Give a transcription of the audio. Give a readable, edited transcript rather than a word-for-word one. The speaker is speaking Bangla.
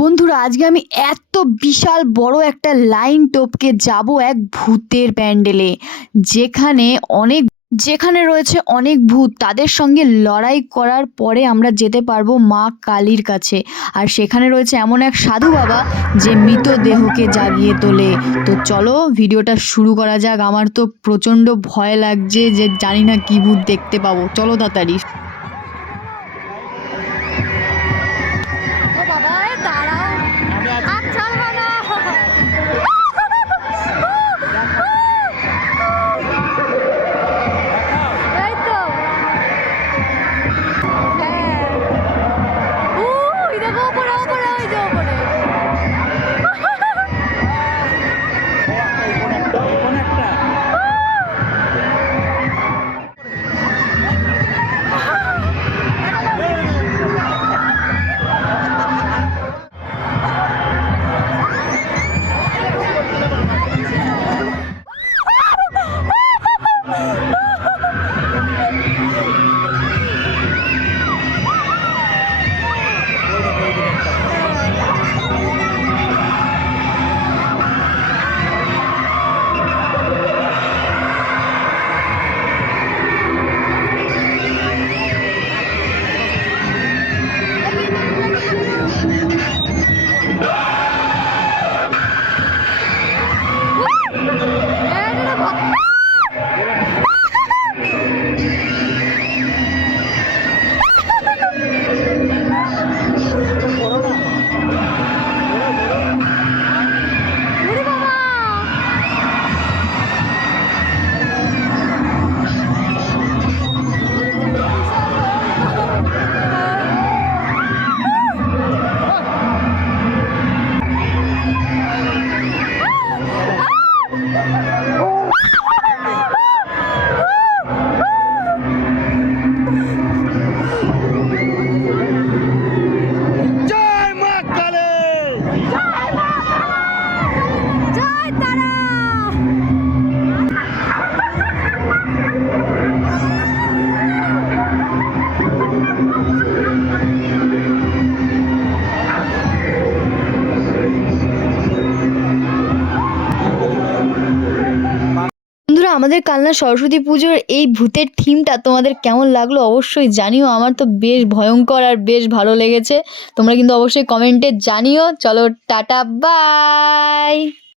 বন্ধুরা, আজকে আমি এত বিশাল বড় একটা লাইন টপকে যাব এক ভূতের প্যান্ডেলে, যেখানে যেখানে রয়েছে অনেক ভূত। তাদের সঙ্গে লড়াই করার পরে আমরা যেতে পারবো মা কালীর কাছে। আর সেখানে রয়েছে এমন এক সাধু বাবা যে মৃতদেহকে জাগিয়ে তোলে। তো চলো ভিডিওটা শুরু করা যাক। আমার তো প্রচণ্ড ভয় লাগছে, যে জানি না কি ভূত দেখতে পাবো। চলো তাড়াতাড়ি। বন্ধুরা, আমাদের কালনা সরস্বতী পুজোর এই ভূতের থিমটা তোমাদের কেমন লাগলো অবশ্যই জানিও। আমার তো বেশ ভয়ঙ্কর আর বেশ ভালো লেগেছে। তোমরা কিন্তু অবশ্যই কমেন্টে জানিও। চলো টাটা, বাই।